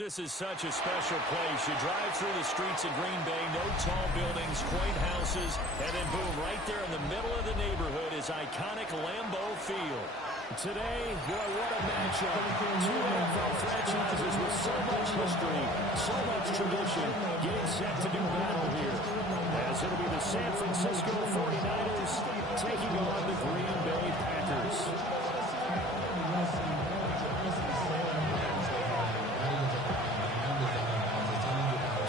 This is such a special place. You drive through the streets of Green Bay, no tall buildings, quaint houses, and then boom, right there in the middle of the neighborhood is iconic Lambeau Field. Today, boy, what a matchup. Two NFL franchises with so much history, so much tradition, getting set to do battle here. As it'll be the San Francisco 49ers taking on the Green Bay Packers.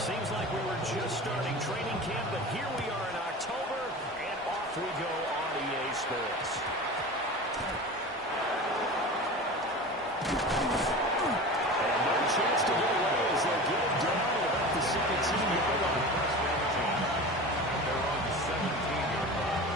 Seems like we were just starting training camp, but here we are in October, and off we go on EA Sports. And no chance to get away as they get it down at about the 17-yard line. They're on the 17-yard line.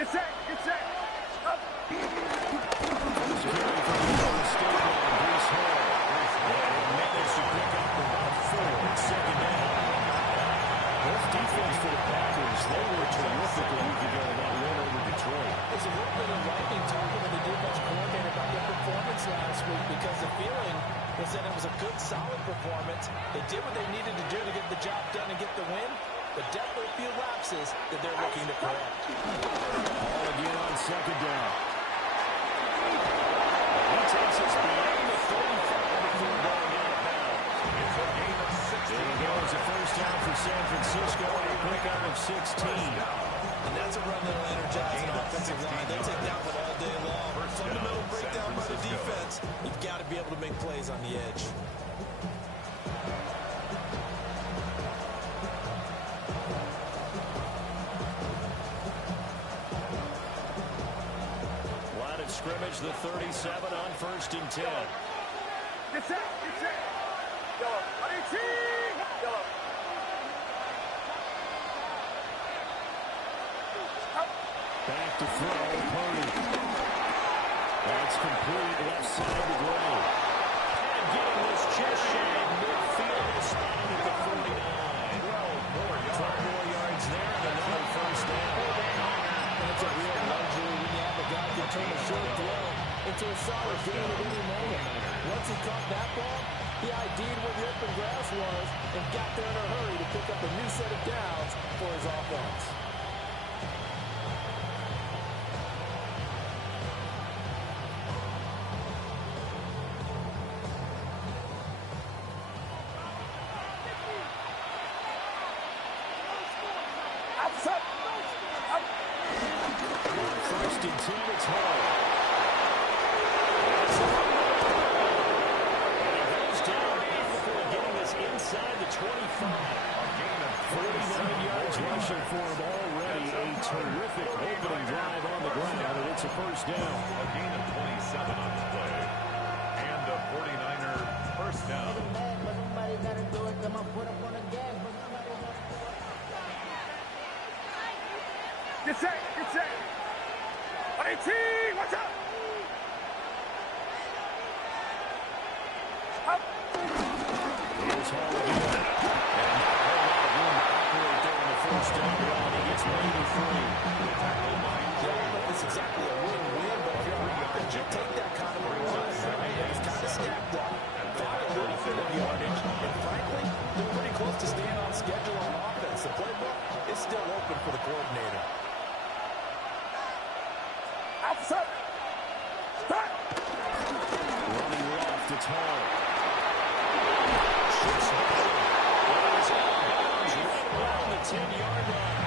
Get set, get set. Up. Second down. Both defense for the Packers, they were terrific a week ago in that win over Detroit. It's a little bit of lightning talking to the defense coordinator about their performance last week because the feeling was that it was a good, solid performance. They did what they needed to do to get the job done and get the win, but definitely a few lapses that they're looking to correct. Ball again on second down. He takes us beyond the 35 before going out of bounds. It's a gain of 16. There goes a first down for San Francisco and a pickup of 16. And that's a run that'll energize an offensive line. They'll take that one all day long. Fundamental breakdown by the defense. You've got to be able to make plays on the edge. Line of scrimmage, the 37 on 1st and 10. Get set, get set. Yellow. Yellow. Back to throw, Purdy. That's complete, left side to Gray. And getting this chest shot midfield, spotted at the 49. 12 more yards there, and another first down. That's a real luxury when you have a guy who can turn a short throw into a solid gain at any moment. Once he caught that ball, he ID'd where the open grass was and got there in a hurry to pick up a new set of downs for his offense. First and 10, it's Hall. And he goes down before getting us inside the 25. 49 yards rushing for him already. A terrific opening drive on the ground, and it's a first down. A gain of 27 on the play. And a 49er first down. Get set, get set. 18, watch out. Up. Here's Hall again. And not a whole lot of room to operate there in the first down run. He gets maybe free. It's exactly a win-win, but if you're offense, you take that kind of a run. It's kind of stacked up. Got a little bit of yardage. And frankly, they're pretty close to staying on schedule on offense. The playbook is still open for the coordinator. Outside. Start. Running left, it's Hall. Shoots back. It's out of bounds right around the 10-yard line.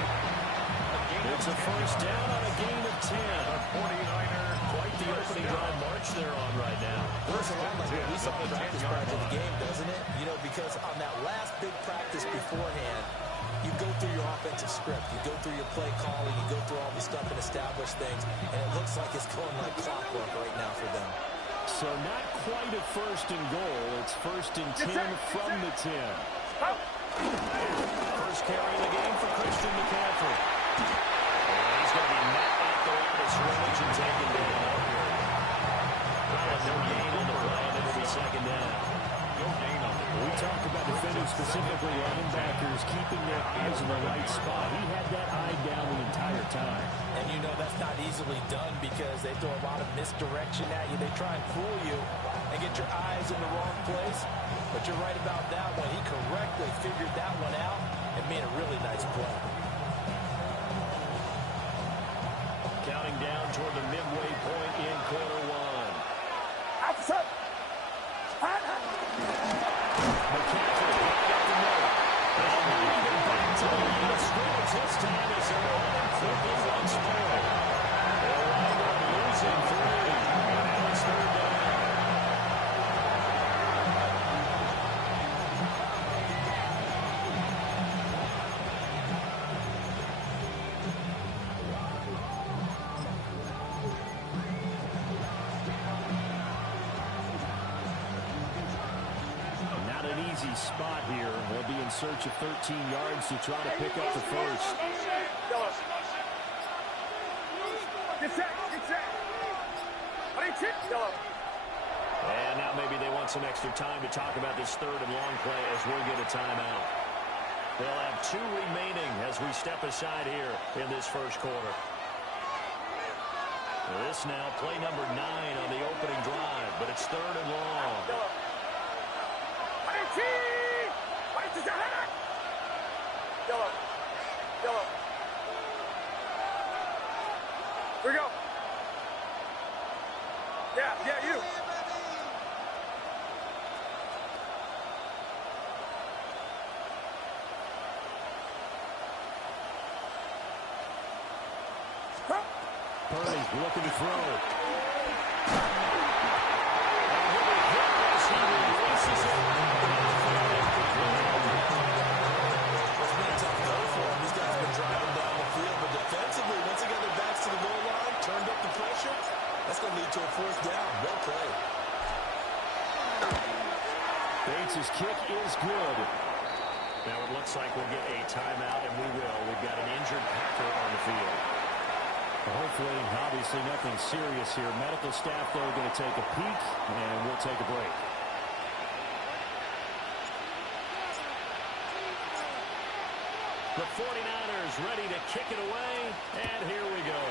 It's a first down on a gain of 10. A 49er. Quite the opening drive march they're on right now. Looks a lot like what we saw in practice prior to the game, doesn't it? You know, because on that last big practice beforehand, you go through your offensive script, you go through your play calling, you go through all the stuff and establish things, and it looks like it's going like clockwork right now for them. So not quite a first and goal. It's first and 10 from the 10. First carry of the game for Christian McCaffrey. And he's going to be met at the line of scrimmage and taken down. No gain on the play, and it'll be second down. No gain on the play. We talk about defenders, specifically linebackers, keeping their eyes in the right spot. He had that eye down the entire time. And you know that's not easily done because they throw a lot of misdirection at you. They try and fool you and get your eyes in the wrong place. But you're right about that one. He correctly figured that one out and made a really nice play. Counting down toward the midway point in quarter one. Outside. McCaffrey got the note. And back to the line of scrimmage this time as they're running quickly once more. They'll wind up losing 3. And now it's third down. Easy spot here. They'll be in search of 13 yards to try to pick up the first. And now maybe they want some extra time to talk about this third and long play as we'll get a timeout. They'll have 2 remaining as we step aside here in this first quarter. This now play number 9 on the opening drive, but it's third and long. Here we go. Yeah, you. Purdy looking to throw. That's going to lead to a fourth down. Well played. Bates' kick is good. Now it looks like we'll get a timeout, and we will. We've got an injured Packer on the field. Hopefully, obviously nothing serious here. Medical staff, though, going to take a peek, and we'll take a break. The 49ers ready to kick it away, and here we go.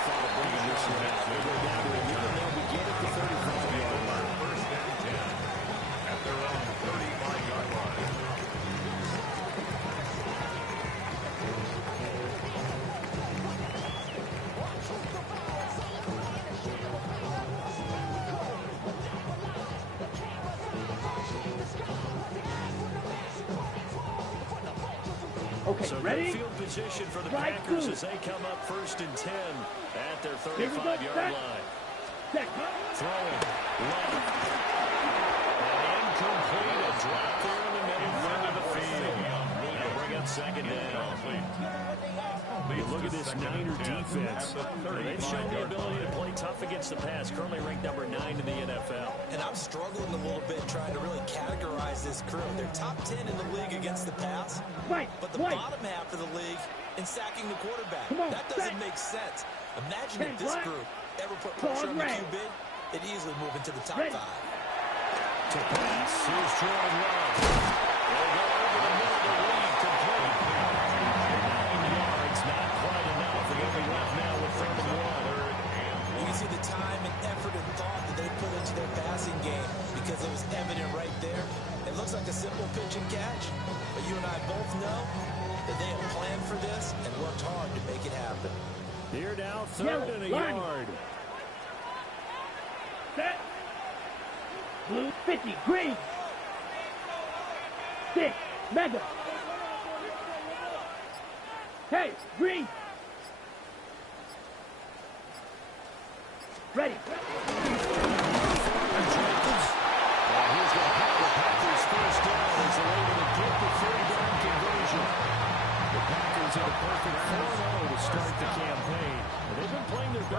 Thought of bringing this one out. They go down to a minute. They'll begin at the 35-yard line. First and 10 at their own 35-yard line. Okay, so ready? Field position for the Packers as they come up first and 10 at their 35-yard line. Throwing left. And incomplete. A drop there in the middle of the field. They'll bring up second down. You look at this Niner defense. They've shown the ability to play tough against the pass. Currently ranked number 9 in the NFL. And I'm struggling a little bit trying to really categorize this crew. They're top 10 in the league against the pass, but the bottom half of the league in sacking the quarterback. That doesn't make sense. Imagine if this group ever put pressure on the QB, it'd easily move into the top 5. To pass. Here's Jordan Love. They'll go over the middle of the lead complete. 9 yards, not quite enough. And they'll be left now with 3rd and 1. You can see the time and effort and thought that they put into their passing game because it was evident right there. It looks like a simple pitch and catch, but you and I both know that they have planned for this and worked hard to make it happen. Here now, 3rd and a yard. Set. Blue 50, green. 6, mega. Hey, green. Ready. Here's going to have the Packers first down as they're able to get the 3rd down conversion. The Packers have a perfect 4-0 to start the campaign.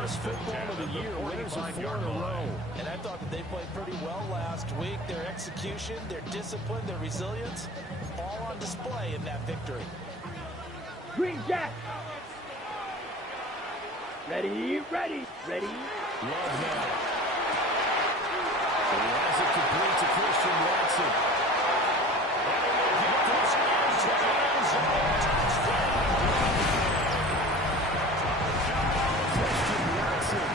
first football of the year. Winners of 4 in a row. And I thought that they played pretty well last week. Their execution, their discipline, their resilience, all on display in that victory. Green Jack. Ready, ready, ready. Love now. He has it complete to Christian Watson. And he will get this into the end zone. Touchdown. Christian Watson,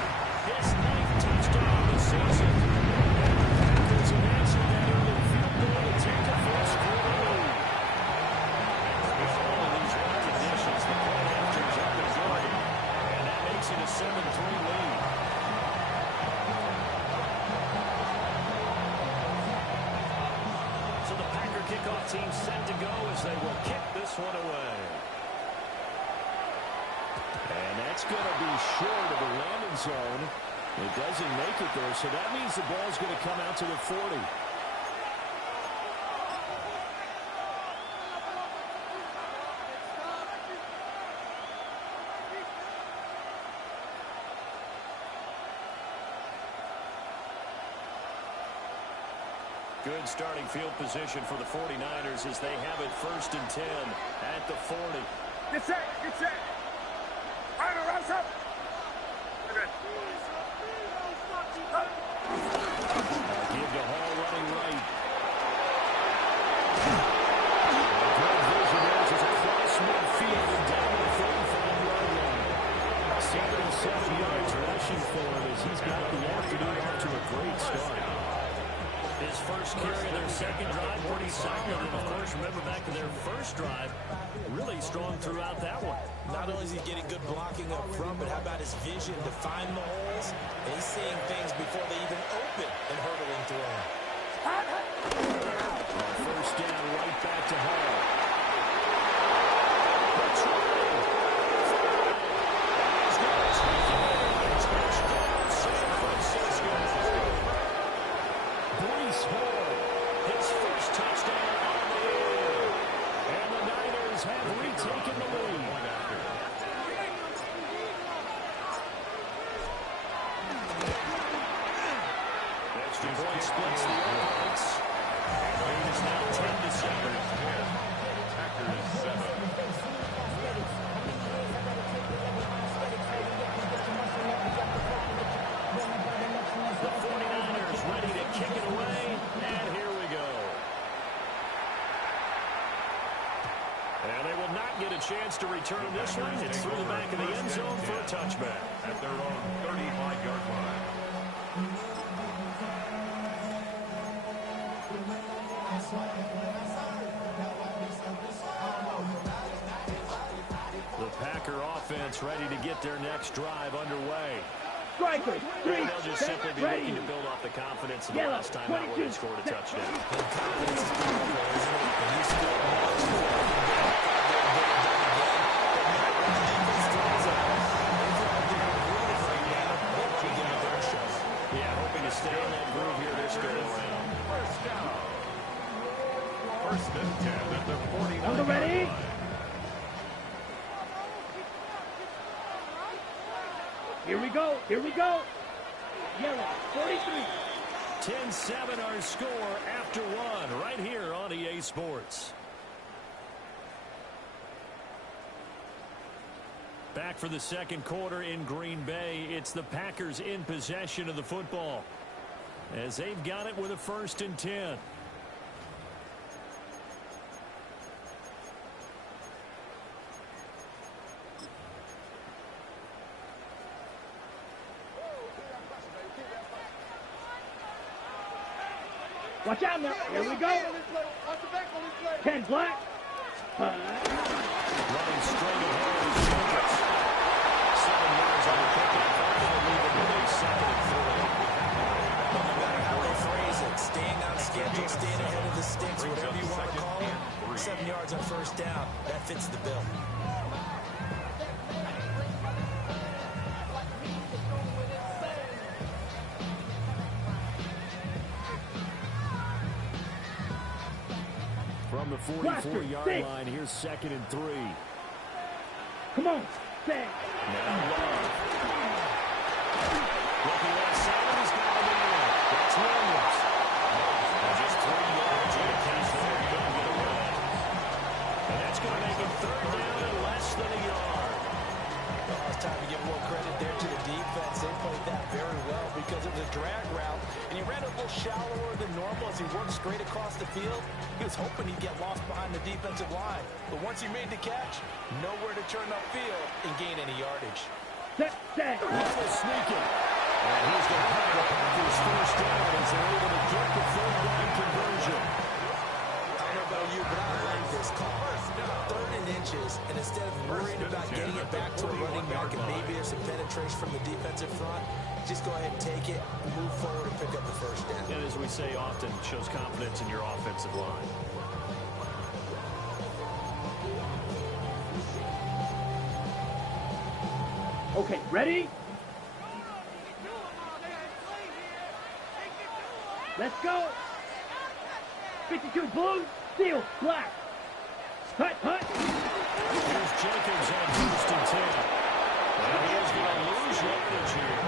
his 9th touchdown of the season. And the Packers have answered that early field goal to take a first-quarter lead. With all of these rare conditions, the point after is up and going. And that makes it a 7-3 lead. So the Packer kickoff team set to go as they will kick this one away. And that's going to be short of the landing zone. It doesn't make it there, so that means the ball's going to come out to the 40. Good starting field position for the 49ers as they have it 1st and 10 at the 40. Get set, get set. Right around, up. Give to Hall running right. Good vision there as across midfield and down to the 45-yard line. 77 yards rushing for him as he's got the afternoon off to a great start. His first carry of their second drive, pretty solid. And, of course, remember back to their first drive, really strong throughout that one. Not only is he getting good blocking up front, but how about his vision to find the holes? And he's seeing things before they even open and hurdling through them. First down, right back to Hall. That's right. Touchdown, San Francisco. Breece Hall, his first touchdown on the year. And the Niners have retaken the lead. Extra point splits the offense. And the lead is now 10-7. Packers 7. The 49ers ready to kick it away, and here we go. And they will not get a chance to return this one. It's through the back of the end zone for a touchback. At their own 35-yard line. The Packer offense ready to get their next drive underway. Strikers, three, And they'll just simply be ready. looking to build off the confidence of the Yellow, last time out where they scored a touchdown. And confidence is critical, isn't it? And you still want to Yeah, hoping to stay in that groove here this go around. First down. 1st and 10 at the 49. On the ready? Here we go, here we go. Yellow, 43. 10-7 our score after one right here on EA Sports. Back for the second quarter in Green Bay. It's the Packers in possession of the football as they've got it with a 1st and 10. Watch out now. Here we go. 10 black. Running straight ahead of his Jacobs. 7 yards on the pickup. They'll leave it with a 2nd and 4. No matter how they phrase it, staying on schedule, staying ahead of the sticks, whatever you want to call it, 7 yards on first down, that fits the bill. From the 44-yard line, here's 2nd and 3. Come on, stay. Now Love. Looking outside, he's got him in there. That's Williams. Just 3 yards on the catch there. He don't get away. And that's going to make it third down and less than a yard. Well, it's time to give more credit there to the defense. They played that very well because it was a drag route, and he ran a little shallower than normal as he worked straight across the field. He was hoping he'd get lost behind the defensive line. But once he made the catch, nowhere to turn upfield and gain any yardage. Set. He's going to sneak it. And he's going to have the Packers first down as they're able to get the third down conversion. I don't know about you, but I like this call. Third and inches, and instead of worrying about getting it back to a running back and maybe there's some penetration from the defensive front, just go ahead and take it, move forward, and pick up the first down. And as we say often, shows confidence in your offensive line. Okay, ready? Let's go. 52 blue, steel, black. Hut. Here's Jenkins on Houston 10. And he is going to lose yardage here.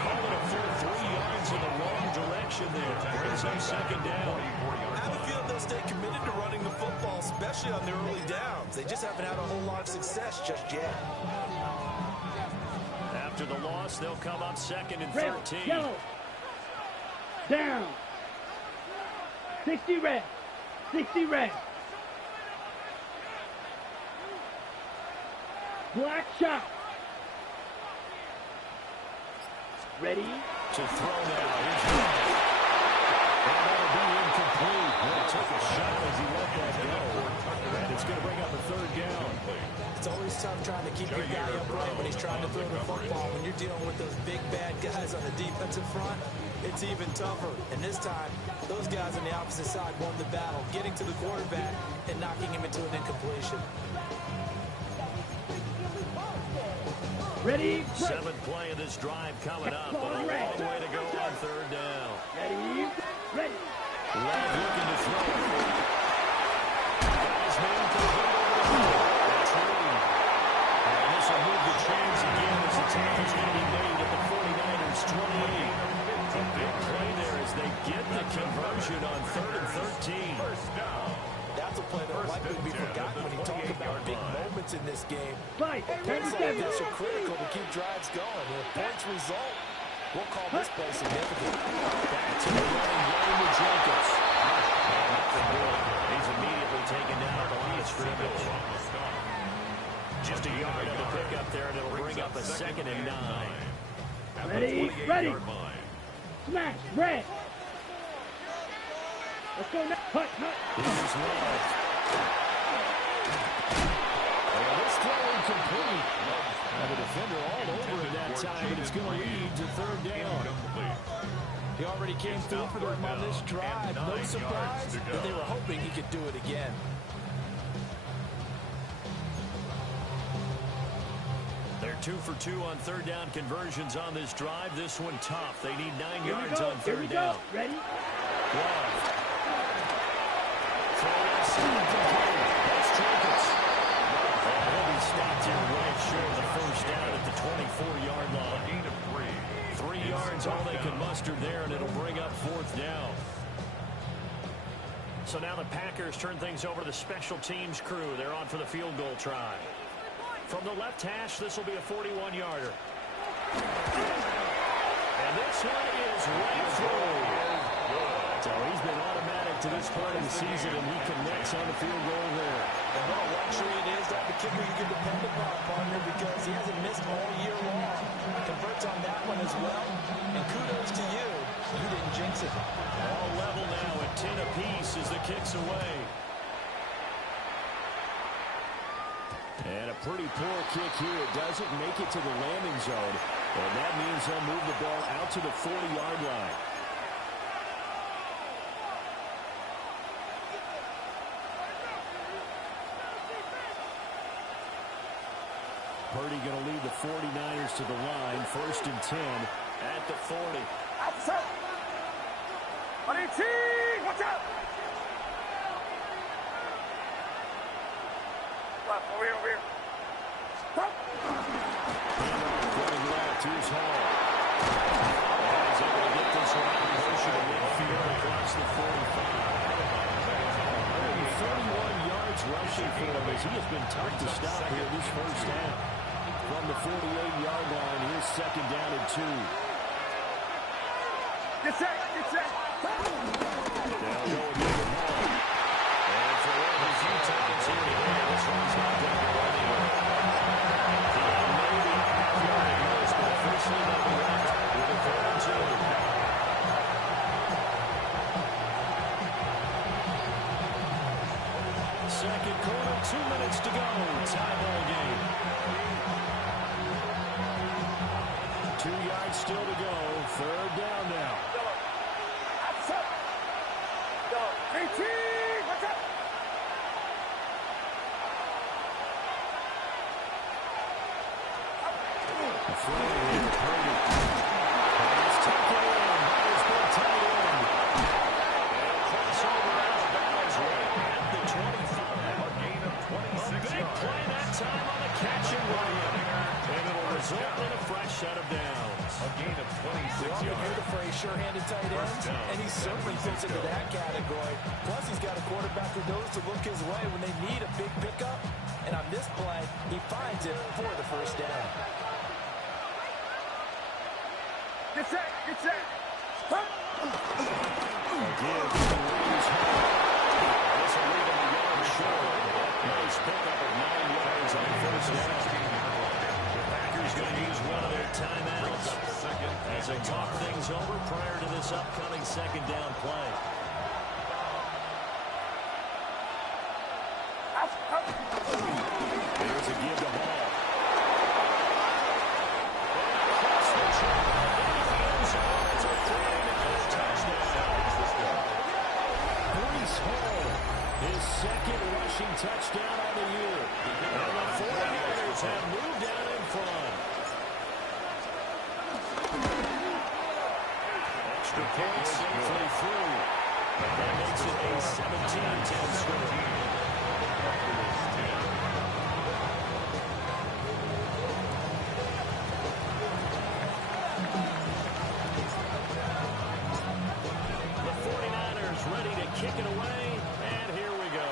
Call it a full 3 yards in the wrong direction there. Brings up second down. I have a feeling they'll stay committed to running the football, especially on the early downs. They just haven't had a whole lot of success just yet. After the loss, they'll come up second and Red, 13. yellow. Down. 60 red. 60 red. Black shot. Ready? To throw now. Here's White. And that'll be incomplete. Well, took a shot as he let that go. And it's going to bring up a third down. It's always tough trying to keep your guy upright when he's trying to throw the football. When you're dealing with those big, bad guys on the defensive front, it's even tougher. And this time, those guys on the opposite side won the battle, getting to the quarterback and knocking him into an incompletion. Ready? Seventh play of this drive coming up. A long way to go on third down. Ready? Ready. Love looking to throw. Guys moving to the middle of the field. That's Reed. And this will move the chains again as the tackle's going to be made at the 49ers 28. A big play there as they get the conversion on 3rd and 13. That's a play that'll likely be forgotten when you talk about big moments in this game. Fight. Plays like this are critical to keep drives going. And if points result, we'll call this play significant. Back to the running game with Jenkins. Nothing good. He's immediately taken down at the line of scrimmage. Just a yard of the pickup there, and it'll bring up a 2nd and 9. Ready? Ready. Smash. Red. Let's go now. Hut. Here's Love. And this throw incomplete. Now the defender all over it that time, but it's going to lead to third down. He already came through for them on this drive. No surprise that they were hoping he could do it again. They're 2 for 2 on third down conversions on this drive. This one tough. They need 9 yards on third down. Ready? Love. That's Jenkins. And he'll be stopped here right short of the first down at the 24-yard line. 3 yards, all they can muster there, and it'll bring up 4th down. So now the Packers turn things over to the special teams crew. They're on for the field goal try. From the left hash, this will be a 41-yarder. And this one is right through. So he's been automatic to this point in the season, and he connects on the field goal there. And what a luxury it is to have a kicker you can depend upon, partner, because he hasn't missed all year long. Converts on that one as well. And kudos to you. You didn't jinx it. All level now at 10 apiece as the kick's away. And a pretty poor kick here. It doesn't make it to the landing zone. And that means they'll move the ball out to the 40-yard line. Purdy going to lead the 49ers to the line. 1st and 10 at the 40. Outside. 18. Watch out. Over here. Stop. Going left. Here's Hall. He's able to get this one out of motion to midfield across the 45. 31 yards rushing for him as he has been tough to stop here this first half. From the 48-yard line, here's second down and 2. Get set, get set. They'll go again with Hall. And for one of the few times here today, this one's not going to go anywhere. Maybe half-yard at most, but officially they'll be left with a 4 and 2. Second quarter, 2 minutes to go. Tie ball game. 2 yards still to go. Third down now. Outside. Go. 18. What's up? Throwing in Purdy. He's taken in by his big tight end. And crossover out of bounds right at the 25. A gain of 26 Big yards. play that time on the catch and run. And it'll result in a fresh set of downs. A gain of 26 We often hear yards. the phrase sure-handed tight ends, and he certainly fits into that category. Plus, he's got a quarterback who knows to look his way when they need a big pickup. And on this play, he finds it for the first down. Get set, get set. Huh? Again, Williams home. This will leave him a yard short. Nice pickup of 9 yards on first down. The Packers going to use one of their timeouts as they talk things over prior to this upcoming second down play. Here's a give to Hall. Across the track into the end zone. It's a 3-yard touchdown. Breece Hall, his second rushing touchdown on the year. And the 49ers have moved out in front. Extra point safely through. That makes it a 17-10 score. Ready to kick it away, and here we go.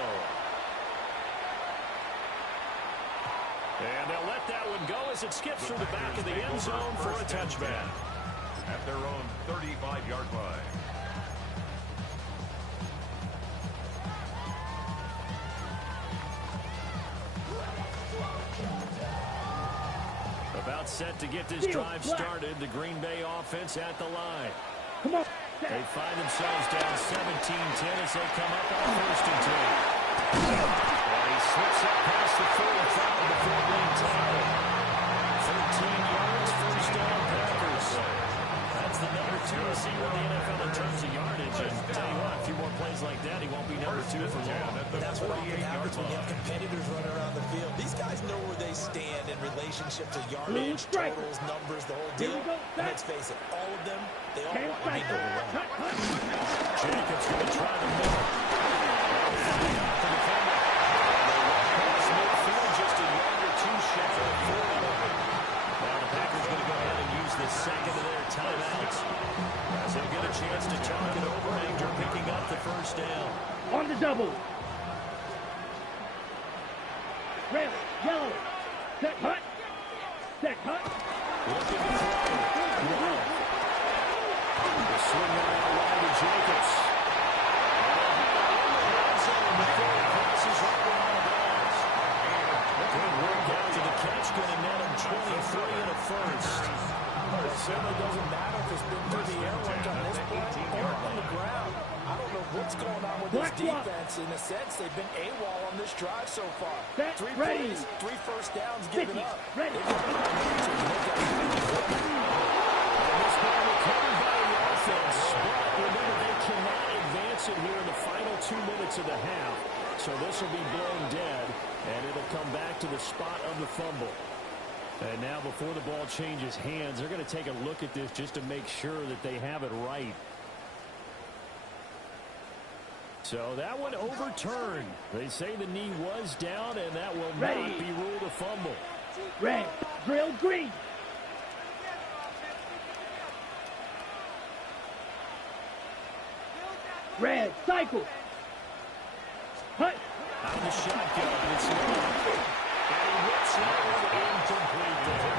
And they'll let that one go as it skips through the back of the end zone for a touchback. At their own 35-yard line. About set to get this drive started, the Green Bay offense at the line. Come on. They find themselves down 17-10 as they come up on 1st and 10. And he slips up past the 45 before being tackled. 13 yards, first down Packers. That's the number 2 receiver in the NFL in terms of yardage. And tell you what, a few more plays like that, he won't be number 2 for long. That's what often happens when you have competitors running around the field. These guys know where they stand in relationship to yardage, totals, numbers, the whole deal. And let's face it, all of them, they all want to be number 1. Jacobs going to try to miss. Just a yard or 2 shy of 4. Now the Packers going to go ahead and use the second of their timeouts as they'll get a chance to talk it over after picking up the first down. On the double. Red, yellow. Set hut. Set hut. Looking to throw. The swing out wide to Jacobs. Before he crosses right around the bounds. Good work out to the catch. Going to net him 23 and a first. It certainly doesn't matter if it's been through the air like on this play or on the ground. I don't know what's going on with this defense. In a sense, they've been AWOL on this drive so far. 3 plays, 3 first downs given up. Ready. This ball recovered by the offense. But remember, they cannot advance it here in the final 2 minutes of the half. So this will be blown dead, and it'll come back to the spot of the fumble. And now before the ball changes hands, they're going to take a look at this just to make sure that they have it right. So that one overturned. They say the knee was down, and that will not be ruled a fumble. Red, drill, green. Red, cycle. Hut. Out of the shotgun, it's long. And he whips that one incomplete there.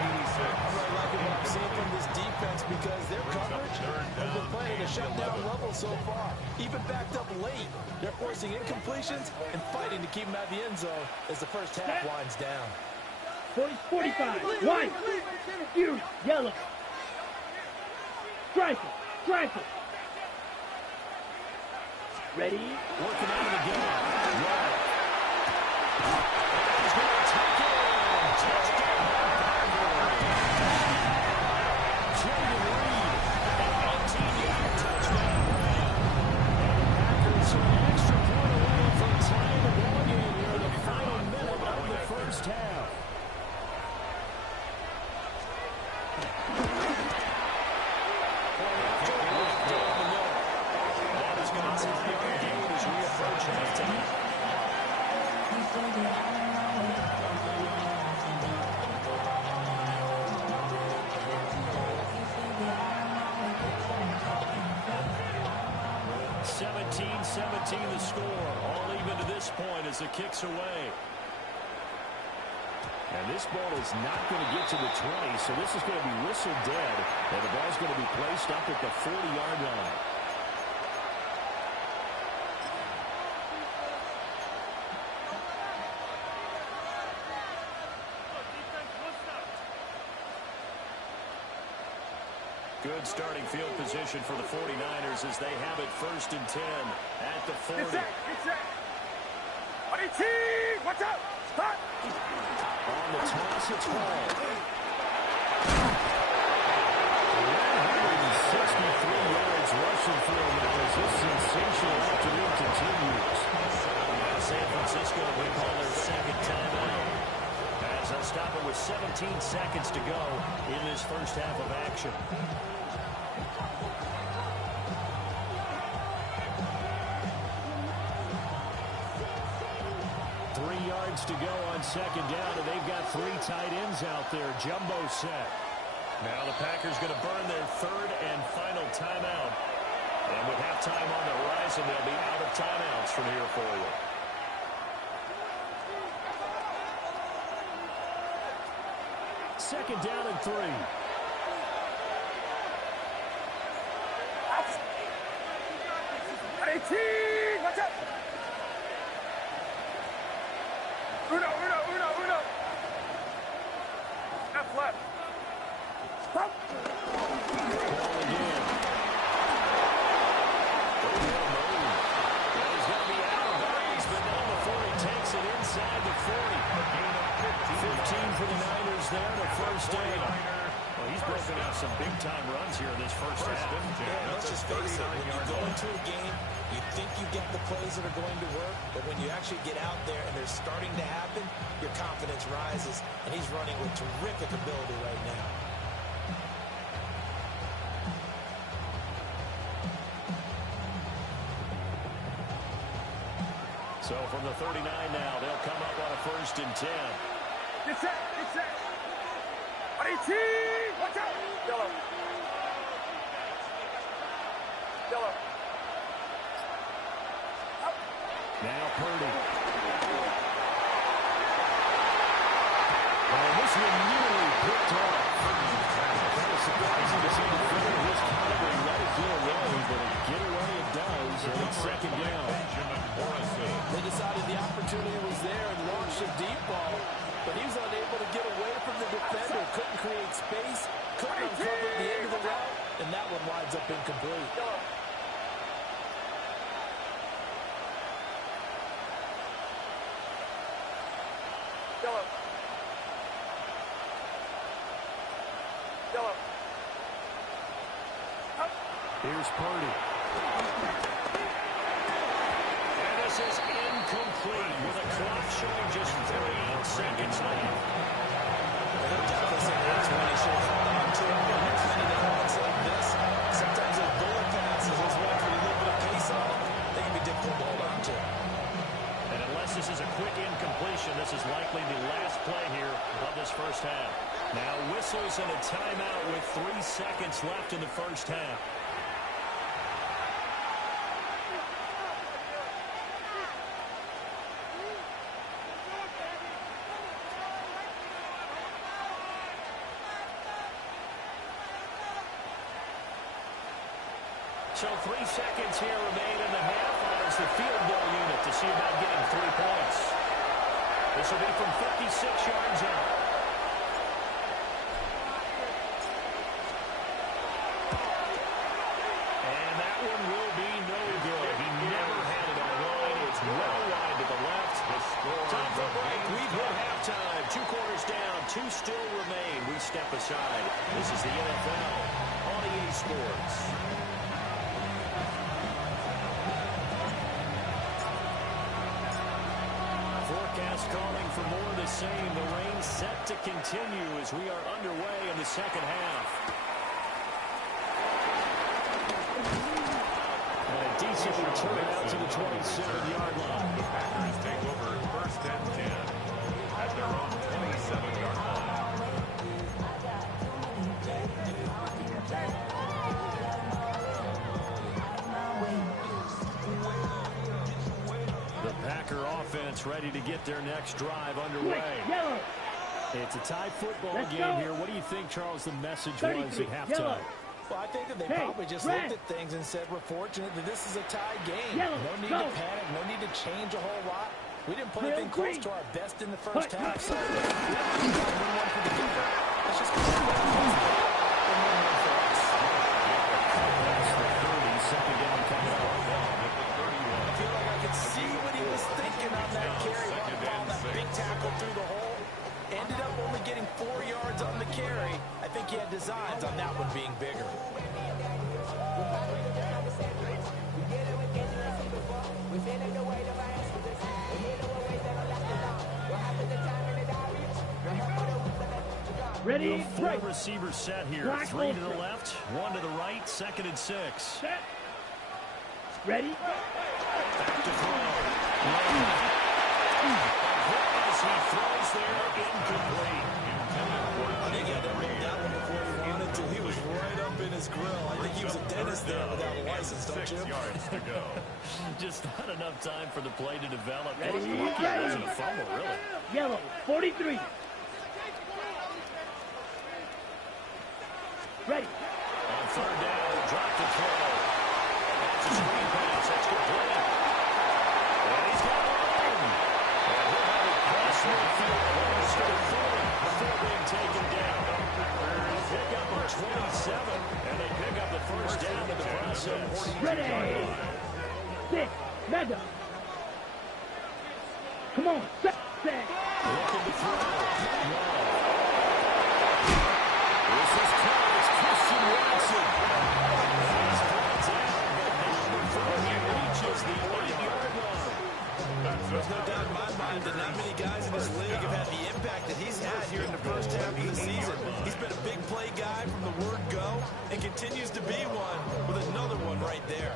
I'm really liking what I'm seeing from this defense because their coverage has been playing at a shutdown level so far. Even backed up late, they're forcing incompletions and fighting to keep them out of the end zone as the first half winds down. 45. White. Fuse. Yellow. Striker. Striker. Ready? Working out of the game. Right. He's going to take it in. Touchdown. Jordan Reed. An 18-yard touchdown run. And the Packers are an extra point away from tying the ball game here in the final minute of the first half. The score, all even to this point as it kicks away. And this ball is not going to get to the 20, so this is going to be whistled dead, and the ball's going to be placed up at the 40-yard line. Good starting field position for the 49ers as they have it 1st and 10 at the 40. Get set. 18, watch out. Hot. On the toss, it's Hall. 163 yards rushing for him as this sensational afternoon continues. Now San Francisco will call their second timeout as they'll stop it with 17 seconds to go in this first half of action. 3 yards to go on second down, and they've got 3 tight ends out there. Jumbo set. Now the Packers going to burn their 3rd and final timeout. And with halftime on the horizon, they'll be out of timeouts from here forward. Second down and 3. Watch out. Uno. Left. Stop. Ball again. He's going to be out of bounds, but not before he takes it inside the 40. 15 for the Niners there to first down. Well, he's broken out some big-time runs here in this first half. Yeah, let's just face it. When you go into a game, you think you get the plays that are going to work, but when you actually get out there and they're starting to happen, your confidence rises, and he's running with terrific ability right now. So from the 39 now, they'll come up on a 1st and 10. Get set. 18, watch out. Yellow. Now Purdy. And this one nearly picked off. Kind of surprising to see the defender of his caliber let it get away, but a getaway it does, and it's second down. They decided the opportunity was there and launched a deep ball, but he was unable to get away from the defender, couldn't create space, couldn't uncover the end of the route, and that one winds up incomplete. Yellow. Here's Purdy. And this is incomplete with a clock showing just 3 seconds left. They're definitely saying that's when he should have held on to it. When you're finding elements like this, sometimes those bullet passes, those ones with a little bit of pace on them, they can be difficult to hold on to. And unless this is a quick incompletion, this is likely the last play here of this first half. Now whistles and a timeout with 3 seconds left in the first half. So 3 seconds here remain in the half. Honors the field goal unit to see about getting 3 points. This will be from 56 yards out. And that one will be no good. He never had it on the line. It's well wide to the left. Time for a break. We've hit halftime. 2 quarters down. 2 still remain. We step aside. This is the NFL on EA Sports. Forecast calling for more of the same. The rain set to continue as we are underway in the second half. And a decent return out to the 27-yard line. The Packers take over first and 10 at their own 27-yard line. The Packer offense ready to get their next drive underway. Yellow. It's a tie football Let's game go. here. What do you think, Charles, the message was 33, at halftime? yellow. Well, I think that they Hey, probably just red. looked at things and said, we're fortunate that this is a tie game. Yellow, No need go. to panic. No need to change a whole lot. We didn't put Real anything close green. to our best in the first Hut, half. hut. So, yeah, we got to win one for the keeper. Let's just go ahead and win one for us. That's the 30, second down coming up. I feel like I could see what he was thinking on that carry. That big tackle through the hole. Ended up only getting 4 yards on the carry. I think he had designs on that one being bigger. Ready, Four break. receivers set here. Black 3 to the ultra. left, 1 to the right, 2nd and 6. Set. Ready. Back to throw. As he throws there, incomplete. I think he had to read that one before he wanted to. He was right up in his grill. I think he was a dentist there without a license, don't 6 you? yards to go. Just not enough time for the play to develop. Ready, Lucky it wasn't a fumble, really. Yellow. 43. Ready. On 3rd down, drop the throw. That's a screen pass. That's complete. And he's got one. And he'll have it cross midfield. Close to the 40 before being taken down. Pick up a 27, and they pick up the first down in the process. Ready. 6. Mega. Come on. Set. Looking to throw. This is caught. It's Christian Watson. He's brought down, but not before he reaches the 8-yard line. There's no doubt in my mind that not many guys in this league have had the impact that he's had here in the first half of the season. He's been a big play guy from the word go and continues to be one with another one right there.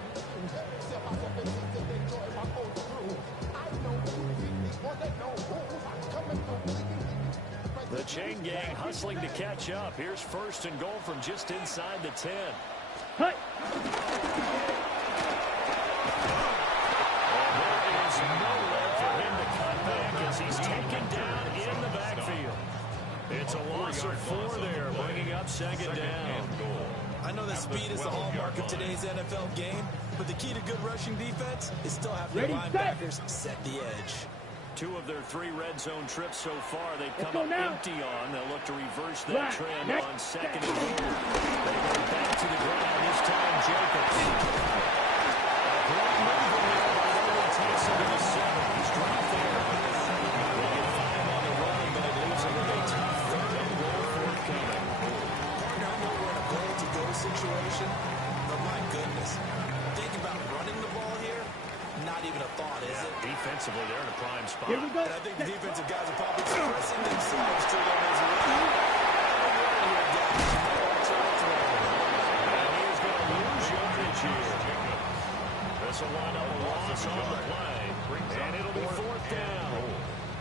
The chain gang hustling to catch up. Here's 1st and goal from just inside the 10. Hut. And there is nowhere for him to cut back as he's taken down in the backfield. It's a loss of 4 there, bringing up 2nd down. I know that speed is the hallmark of today's NFL game, but the key to good rushing defense is still having your Ready, set. linebackers set the edge. 2 of their 3 red zone trips so far, they've Let's come go up now. empty on. They'll look to reverse that Black. trend Next. on 2nd and goal. They go back to the ground, this time Jacobs. A great move in there, but it only takes him to the 7. He's dropped there. They get 5 on the run, but it leaves him with a tough 3rd and goal forthcoming. Partner, I know we're in a goal-to-go situation, but my goodness, think about running the ball here. Not even a thought, is it? Defensively, they're in a prime spot. Here we go. And I think the defensive guys are probably expressing themselves to them as well. And he is going to lose yardage here. This will line up a loss on the play. And it'll be 4th down.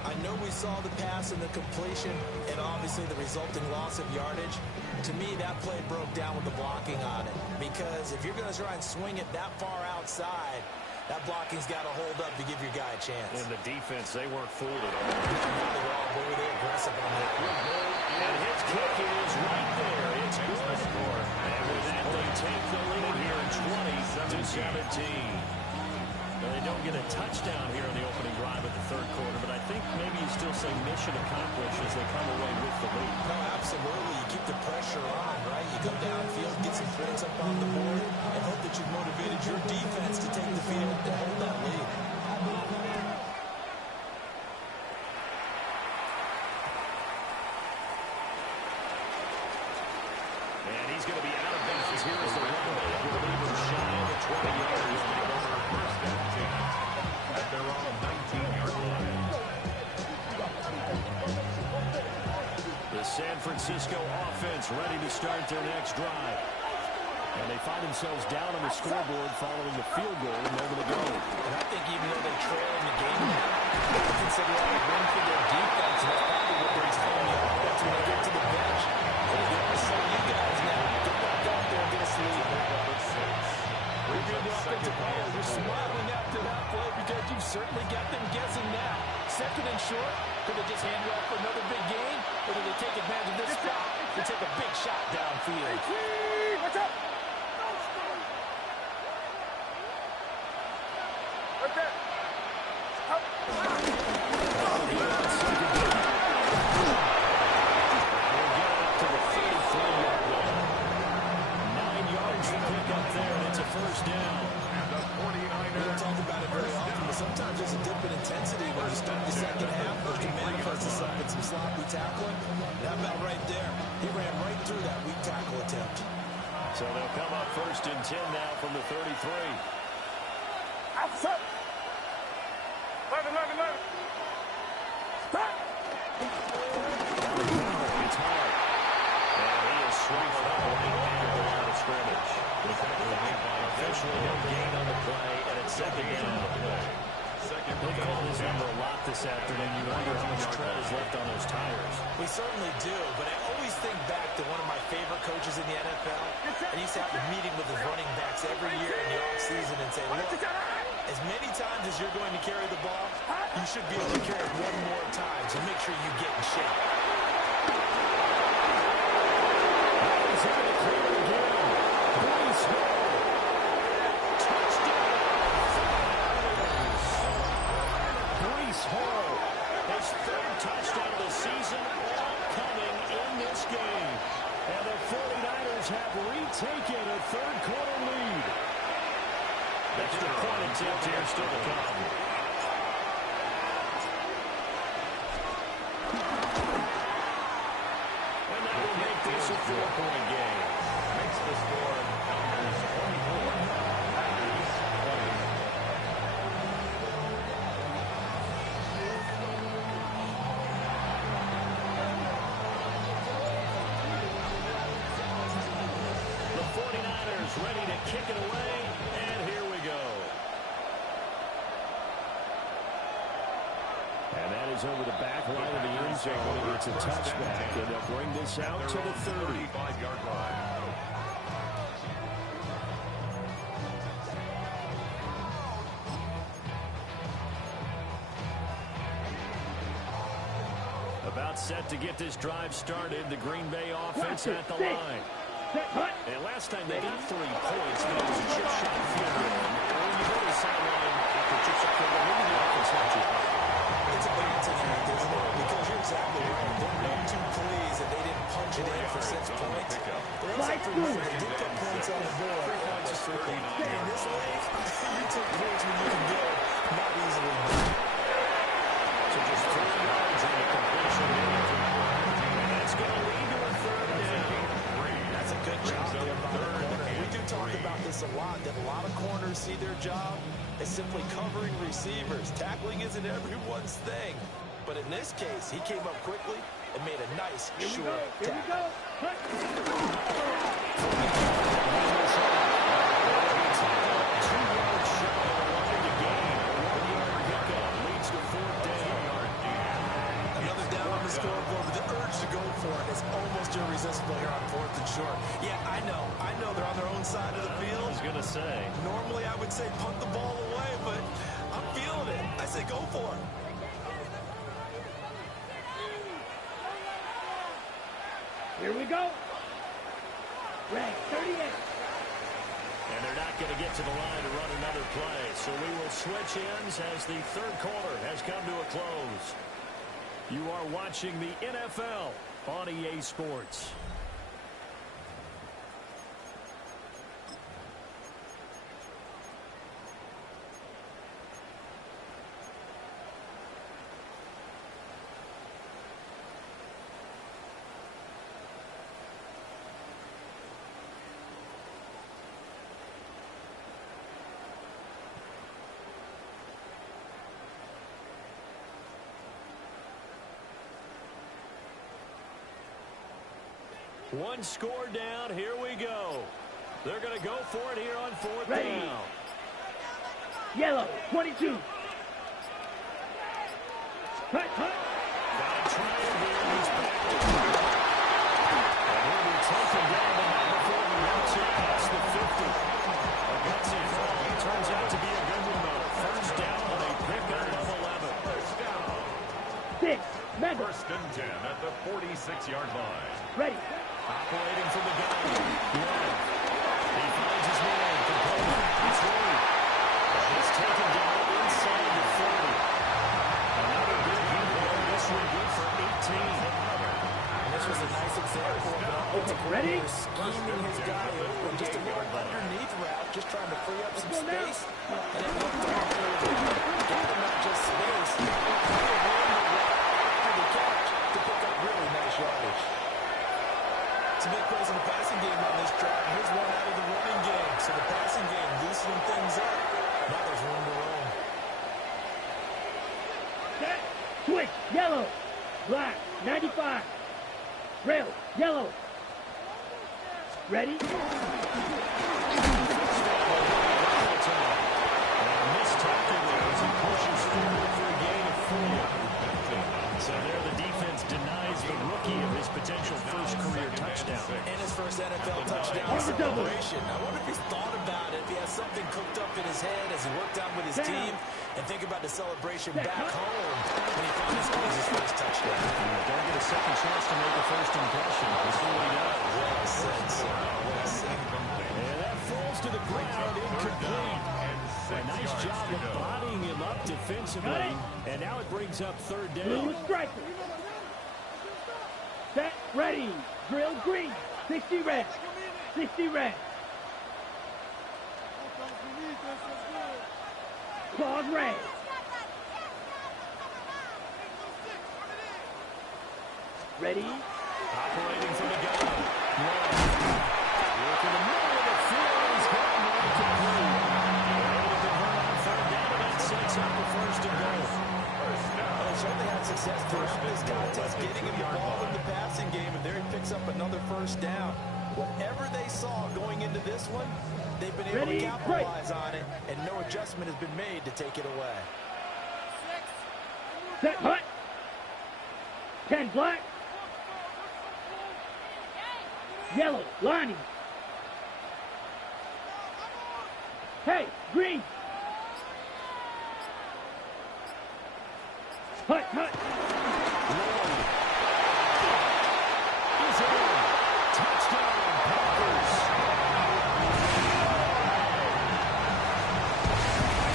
I know we saw the pass and the completion and obviously the resulting loss of yardage. To me, that play broke down with the blocking on it. Because if you're going to try and swing it that far outside, that blocking's got to hold up to give your guy a chance. In the defense, they weren't fooled at all. Not at all. Boy, were they aggressive on that. And his kick is right there. It's good. And with that, they take the lead here in 20-17. They don't get a touchdown here in the opening drive of the third quarter, but I think maybe you still say mission accomplished as they come away with the lead. No, absolutely. You keep the pressure on, right? You go downfield, get some points up on the board, and hope that you've motivated your defense to take the field and hold that lead. And he's going to be out of bounds here as the runway. I believe him shy of the 20 yards. At their own 19-yard line. The San Francisco offense ready to start their next drive. And they find themselves down on the scoreboard following the field goal and over to go. And I think even though they trail in the game now, they consider that a win for their defense, and that's probably what brings home the offense when they get to the bench. Hey, they always say you guys now, get back out there and get us lead. You're the offensive player. You're smiling after that play because you've certainly got them guessing now. Second and short, could they just hand you off for another big game? Or do they take advantage of this spot to take a big shot downfield? Watch out! Right there. Up. To the 33-yard line. 9 yards to pick up there, and it's a first down. We don't talk about it very often, but sometimes there's a dip in intensity when you start the second half, which can manifest itself in some sloppy tackling. That about right there. He ran right through that weak tackle attempt. So they'll come up first and 10 now from the 33. Outside. 11. Stop. It's hard. And he is swallowed up right at the line of scrimmage. Officially no gain on the play, and it's second down. They call this number a lot this afternoon. You wonder how much tread is left on those tires. We certainly do, but I always think back to one of my favorite coaches in the NFL, and he used to have a meeting with his running backs every year in the offseason and say, look, as many times as you're going to carry the ball, you should be able to carry it one more time, so make sure you get in shape. He's able to clear it again. Brees Hall. Touchdown. Brees Hall, his third touchdown of the season, all coming in this game. And the 49ers have retaken a third-quarter lead. Extra point attempt here still to come. And that will make this a 4-point game. Makes the score Packers 24. Packers 20. The 49ers ready to kick it away, and here we go. And that is over the back line of the end zone. It's a touchback, and they'll bring this out to the 30. 35-yard line. About set to get this drive started. The Green Bay offense at the line. And last time they got 3 points, but it was a chip shot field goal. When you go to the sideline after chip shot field goal, maybe the offense not too high. It's a balancing act, isn't it? Because you're exactly right. They're not too pleased that they didn't punch it in for 6 points. They're also for one. They did get points on the board. In this league, you take points when you can get them, not easily. So just 3 yards on the completion. And that's going to lead to a third down. That's a good job there by the corner. We do talk about this a lot, that a lot of corners see their job as simply covering receivers. Tackling isn't everyone's thing. But in this case, he came up quickly and made a nice, short tackle. Another down on the scoreboard, but the urge to go for it is almost irresistible here on 4th and short. Yeah, I know they're on their own side of the field. I was going to say. Normally I would say punt the ball away, but I'm feeling it. I say go for it. Here we go. Red 38. And they're not going to get to the line to run another play. So we will switch ends as the third quarter has come to a close. You are watching the NFL on EA Sports. One score down. Here we go. They're going to go for it here on fourth down. Yellow, 22. Hut, hut. Got a try here. He's back to throw. And he'll be taken down the night before he gets it past the 50. A gutsy fall. Turns out to be a good one, though. First down on a pickup of 11. First down. 6. Madden. First and 10 at the 46-yard line. Ready. Operating from the gun. Yeah. He finds his man. He's through. And he's taken down inside the 40. Another big hit there. This one good for 18. And this was a nice example of an offensive Ready? coordinator scheming his guy open. Just a little underneath route, just trying to free up some space. And it looked off. Gave him not just space. He ran the route after the catch to pick up really nice yardage. Some big plays in the passing game on this drive. Here's one out of the running game. So the passing game loosening things up. Now there's room to roam. Set. Switch. Yellow. Black. 95. Rail. Yellow. Ready. And missed tackle there as he pushes forward for a gain of 4. So there the defense denies the rookie of his potential first career touchdown. And his first NFL touchdown celebration. I wonder if he's thought about it, if he has something cooked up in his head as he worked out with his team, and think about the celebration back home when he found his first touchdown. He's got to get a second chance to make a first impression. That's what he does. Well said, sir. Well said. And that falls to the ground incomplete. A nice job of bodying him up defensively. And now it brings up third down. Blue striker. Set. Ready. Drill green. 60 red. 60 red. Claws red. Ready. Operating from the gun. Working the middle of the field. He's got him right complete. Able to convert on third down, and that sets up the first and goal. They certainly had success throughout this contest, getting him the ball in the passing game, and there he picks up another first down. Whatever they saw going into this one, they've been able to capitalize on it, and no adjustment has been made to take it away. Set. Hut. 10 black. Yellow. Lining. Hey. Green. Hut. Hut. He's in. Touchdown, Packers.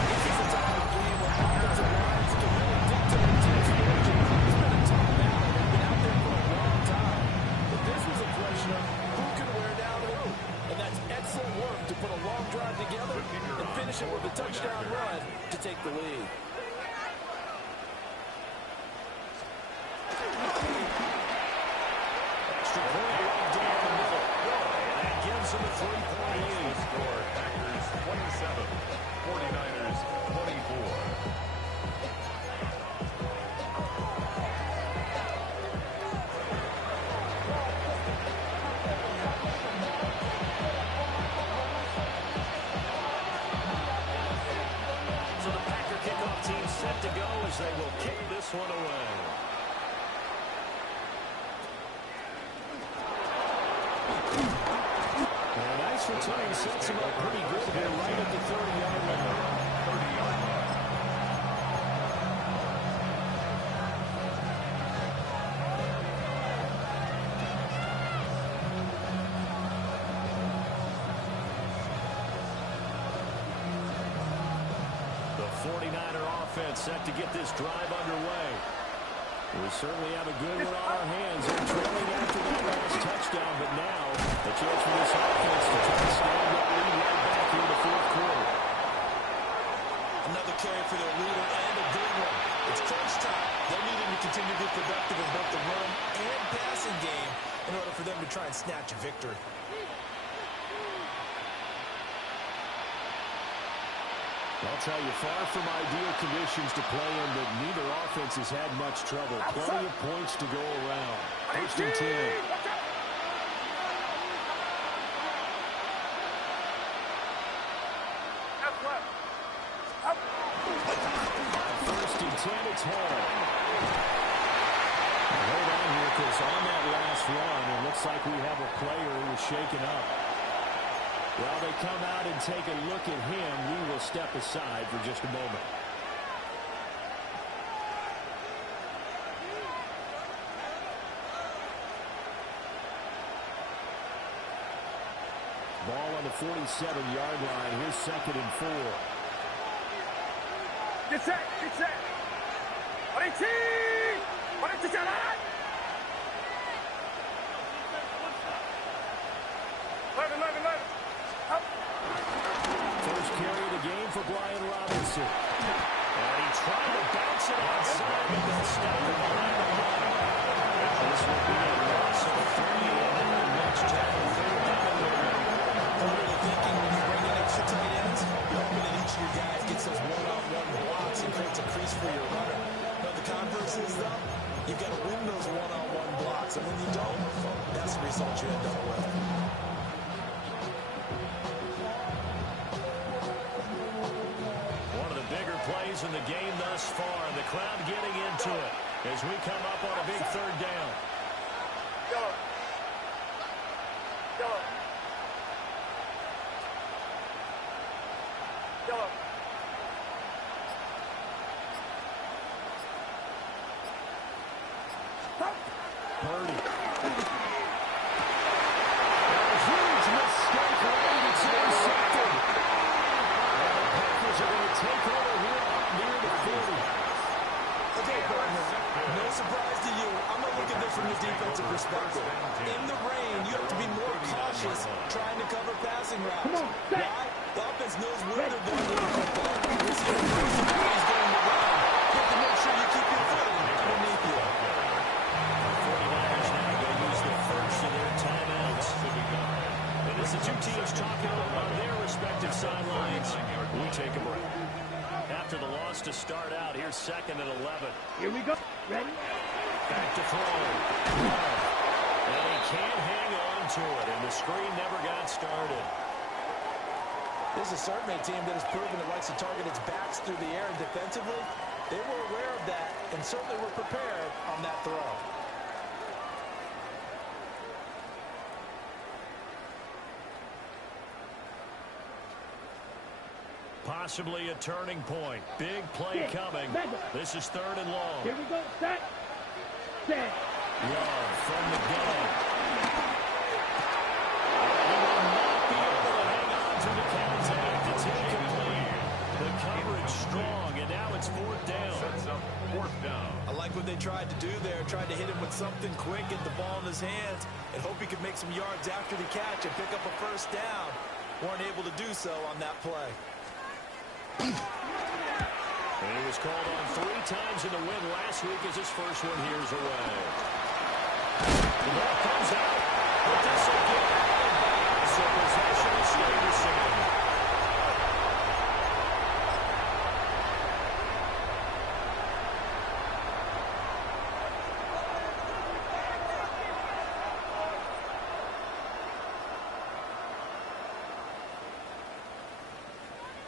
This is the type of game where offensive lines can really dictate a team's fortune. It's been a tough battle. They've been out there for a long time. But this was a question of who can wear down who. And that's excellent work to put a long drive together and finish it with a touchdown run to take the lead. Extra point right down the middle. That gives him a 3-point lead. Score Packers 27, 49ers 24. So the Packer kickoff team set to go as they will kick this one away. And a nice return sets him up pretty good here right at the 30-yard line. 30-yard line. Niner offense set to get this drive underway. We certainly have a good one on our hands. They're trailing after that last touchdown, but now a chance for this offense to try to snag that lead right back here in the fourth quarter. Another carry for their leader and a good one. It's crunch time. They're needing to continue to be productive in both the run and passing game in order for them to try and snatch a victory. I'll tell you, far from ideal conditions to play in, but neither offense has had much trouble. Plenty of points to go around. First and 10. First and 10, it's Hall. Hold on here, because on that last run, it looks like we have a player who was shaken up. While they come out and take a look at him, we will step aside for just a moment. Ball on the 47-yard line. Here's 2nd and 4. Get set, get set. 18! 11. First carry of the game for Brian Robinson. And he tried to bounce it outside, but they'll stop it behind the line. This will be a loss of 3 and the next tackle. Third down. I'm really thinking when you bring in extra tight ends, you're hoping that each of your guys gets those one-on-one blocks and creates a crease for your runner. But the converse is, though, you've got to win those one-on-one blocks. And when you don't, that's the result you end up with. Plays in the game thus far. The crowd getting into it as we come up on a big third down. Yellow. Purdy. A huge mistake late. It's intercepted. And the Packers are going to take over here up near the 40. Okay, partner, no surprise to you. I'm going to look at this from the defensive perspective. In the rain, you have to be more cautious trying to cover passing routes. Why? The offense knows where they're going with the football. This is the first time he's going to run. You have to make sure you keep your footing underneath you. The 49ers now going to use the first of their timeouts. And as the two teams talking over on their respective sidelines, we take a break. After the loss to start out, here's 2nd and 11. Here we go. Ready? Back to throw. And he can't hang on to it, and the screen never got started. This is certainly a team that has proven it likes to target its backs through the air, and defensively, they were aware of that and certainly were prepared on that throw. Possibly a turning point. Big play coming. This is 3rd and long. Here we go. Set. Set. Love from the gun. He will not be able to hang on to the contact. It's incomplete. The coverage strong, and now it's 4th down. Sets up 4th down. I like what they tried to do there. Tried to hit him with something quick, get the ball in his hands, and hope he could make some yards after the catch and pick up a first down. Weren't able to do so on that play. And he was called on 3 times in the win last week as his first one here's away. The ball comes out, but this will get out of bounds, so possession will stay the same.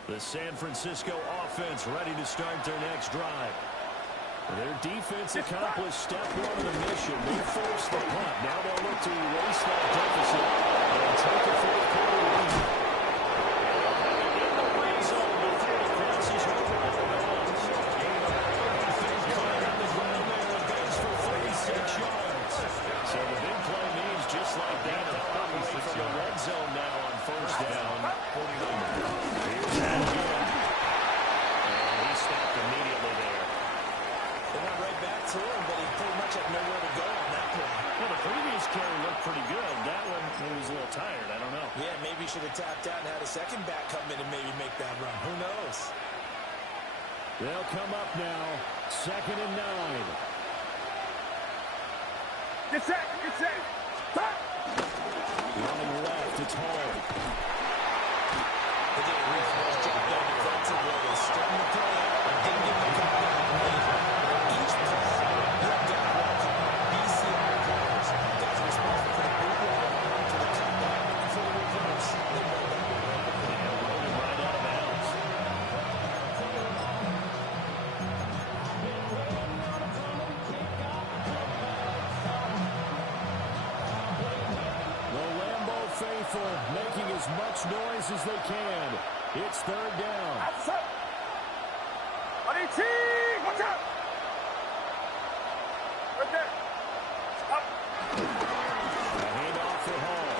The San Francisco offense ready to start their next drive. Their defense accomplished step 1 of the mission. They forced the punt. Now they'll look to erase that deficit and take a 4th quarter lead. In the red zone, the throw crosses over the bounds. Gain of 35 on the ground there. It goes for 36 yards. So the big play means just like that, they're away from the red zone now on 1st down. Here's that again. And he stopped much had nowhere to go on that play. Well, the previous carry looked pretty good. That one, he was a little tired. I don't know. Yeah, maybe he should have tapped out and had a second back come in and maybe make that run. Who knows? They'll come up now. 2nd and 9. Get set. Get set. Stop. Running left, it's Hall. They did a really nice job there defensively. They strung the play out and didn't give the call back late. Each play, that guy will call BCI players. Guys are responsible for the bootleg, for the comeback, and for the reverse. They know that. And rolling right out of bounds. The Lambeau faithful making as much noise as they can. It's 3rd down. Outside. 18. Watch out. Right there. Up. A handoff for Hall.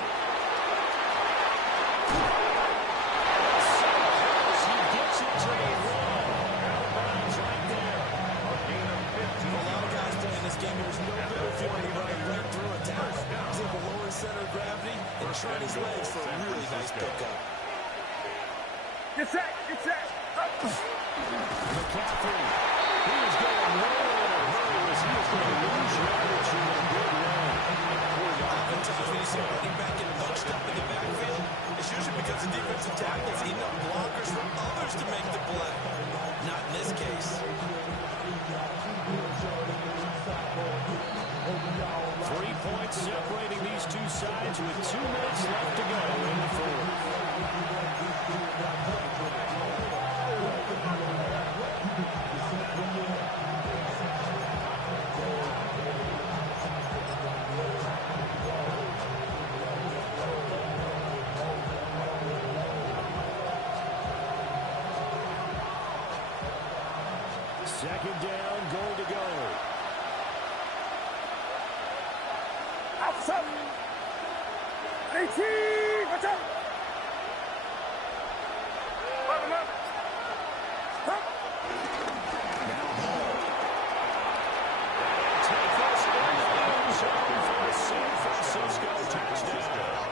He gets it to the wall. Out of bounds right there. A gain of 15. A lot of guys playing this game, there's no better feeling than running right through a tackle. He's able to lower his center of gravity and turn his legs for a really nice pickup. Get set. Get set. Up. McCaffrey. He is going low in a hurry as he is going to lose yardage in a big run. Oftentimes when you see a running back get bunched up in the backfield, it's usually because the defensive tackles eat up blockers from others to make the play. Not in this case. 3 points separating these two sides with 2 minutes left to go in the 4th. Second down, goal to go. Outside. 18. Watch out. Up. Up. Now Hall. Take this in the end zone for the San Francisco touchdown.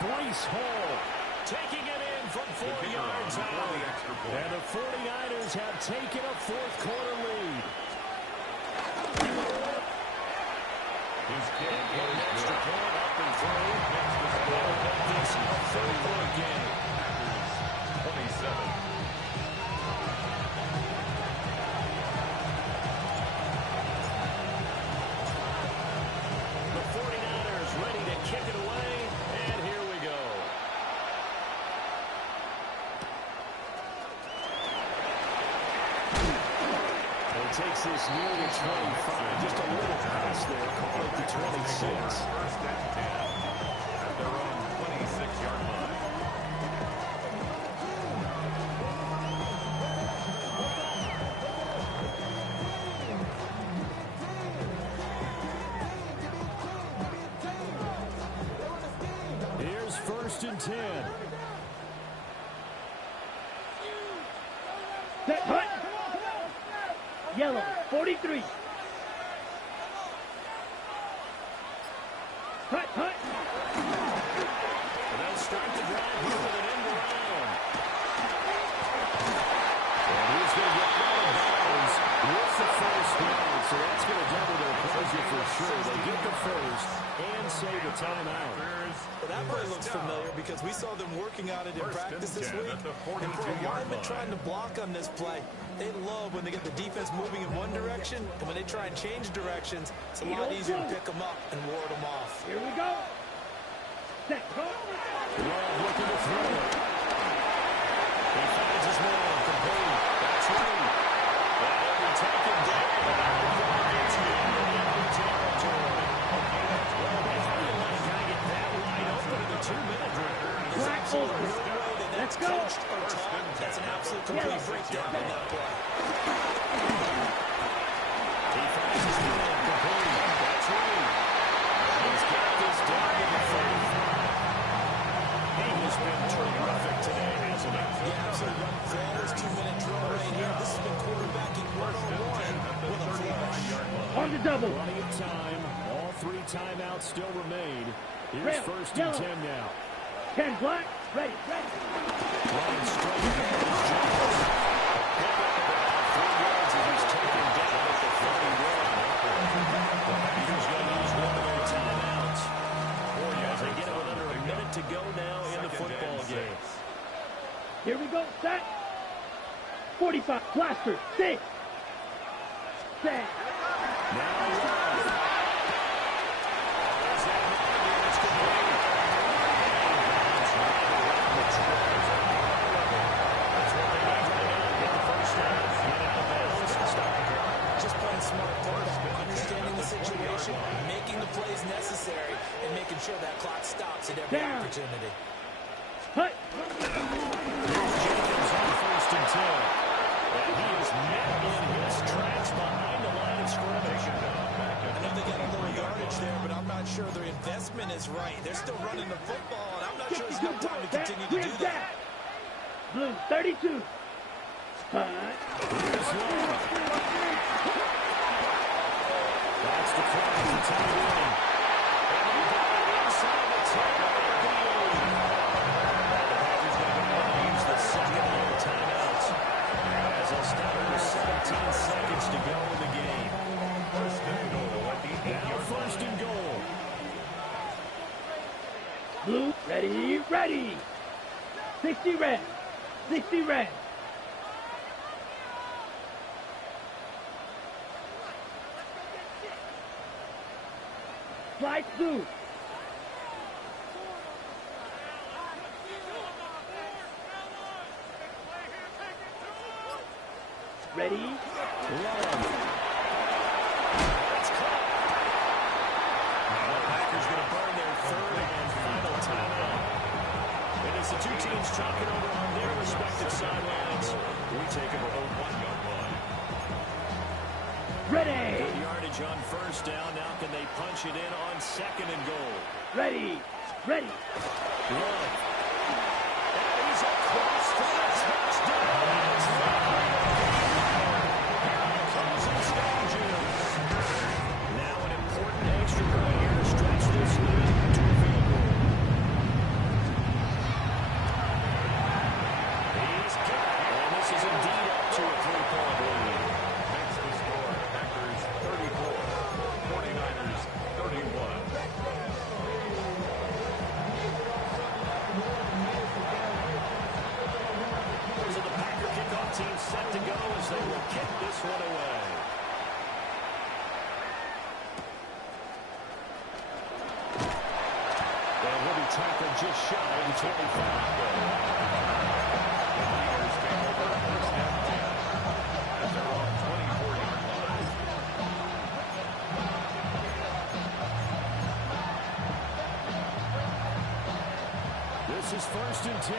Breece Hall taking it in from 4 yards out. And the 49ers have taken a 4th quarter lead. His kick An is extra good. point up and through. That'll make this a 3-point game. Packers 27. The 49ers ready to kick it away, and here we go. And takes this near the 25, just a little pass there, call it the 26. 1st and 10 at their own 26-yard line. Here's 1st and 10. Set, hut. Yellow, 43. Hut, hut. And they'll start the drive here with an end around. And he's going to get out of bounds with the 1st down, so that's going to double their pleasure for sure. They get the 1st and save a timeout. Well, that play looks familiar because we saw them working on it in 1st practice and this 10 week. at the And for a 42-yard lineman line. trying to block on this play, they love when they get the defense moving in one direction, and when they try and change directions, it's a lot easier to pick them up and ward them off. Here we go. Set, hut. Love looking to throw it. He finds his man, complete. That's right. And he'll be taken down. It's into enemy territory. Well, how do you let a guy get that wide open in the 2-minute drill? There's absolutely no way that that's Let's go. coached or taught. That's an absolute complete breakdown in that play. He finds his man, complete. That's right. He's got this down to the 4th. He has been terrific today, hasn't he? Yeah, absolutely. Flawless 2-minute drill right here. This has been quarterbacking 101 with a flash. double. Plenty of time. All 3 timeouts still remain. Here's Red, first yellow. and 10 now. 10 black, ready. Running straight ahead is Jones. Pick up about 3 yards as he's taken down at the 31. The Packers going to use one of their timeouts. As they get it with under a minute to go now in the football game. Here we go, set. 45, blaster, 6. Set. Now live. There's that run. It's complete. It's right around the track. That's what they need right now to get the first down. Get out of bounds and stop the clock. Just playing smart quarterback, understanding the situation, making the plays necessary, and making sure that clock stops at every opportunity. Hut. Jenkins on first and 10. And he is met in his tracks behind the line of scrimmage. I know they got a little yardage there, but I'm not sure their investment is right. They're still running the football, and I'm not sure it's enough time to continue to do that. Blue 32. Hut. Here's Long. That's the flag for tight end. And he got it inside the 10 at the 8. The Packers going to go ahead and use the second of their timeouts. As they'll stop with 17 seconds to go in the game. Now first and goal. Blue, ready. 60 red. 60 red. Slide blue. Ready? Long. That's caught. Now the Packers going to burn their third and final timeout. And as the two teams chalk it over on their respective sidelines, we take it to the 1-yard line. Ready. Good yardage on first down. Now can they punch it in on second and goal? Ready. Long. And he's across for the touchdown. It's now an important extra point here to stretch this lead to a field goal. He's got it, and this is indeed up to a 3-point lead. Makes the score. Packers 34, 49ers 31. So the Packer kickoff team set to go as they will kick this one away. And he'll be tackled just shy of the 25. The Niners came over first and 10 at their own 24-yard line. This is first and 10.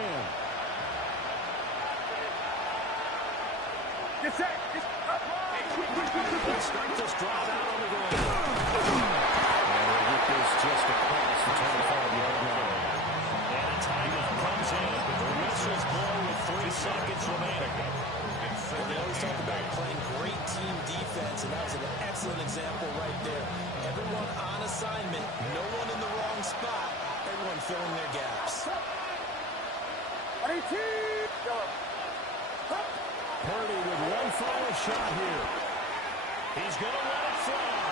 Get set. They'll start this drive out on the ground. And they'll get this just across the 25-yard line. And a timeout comes in. The whistles blow with 3 seconds remaining. Well, they always talk about playing great team defense, and that was an excellent example right there. Everyone on assignment, no one in the wrong spot, everyone filling their gaps. 18. Go. Purdy with one final shot here. He's going to let it fly.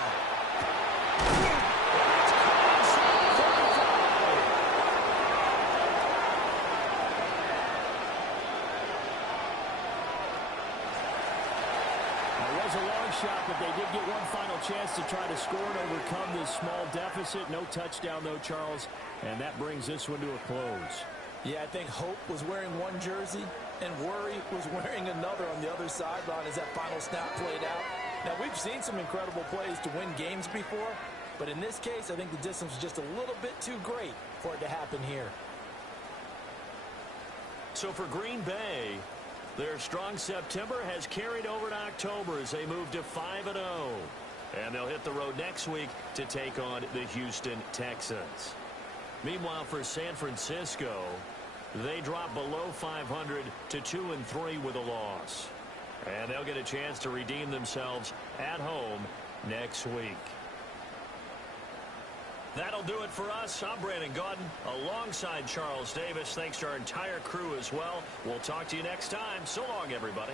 It's caught inside 35. It was a long shot, but they did get one final chance to try to score and overcome this small deficit. No touchdown, though, Charles, and that brings this one to a close. Yeah, I think Hope was wearing one jersey, and Worry was wearing another on the other sideline as that final snap played out. Now, we've seen some incredible plays to win games before, but in this case, I think the distance was just a little bit too great for it to happen here. So for Green Bay, their strong September has carried over to October as they move to 5-0. And they'll hit the road next week to take on the Houston Texans. Meanwhile, for San Francisco, they drop below 500 to 2-3 with a loss. And they'll get a chance to redeem themselves at home next week. That'll do it for us. I'm Brandon Gaudin alongside Charles Davis. Thanks to our entire crew as well. We'll talk to you next time. So long, everybody.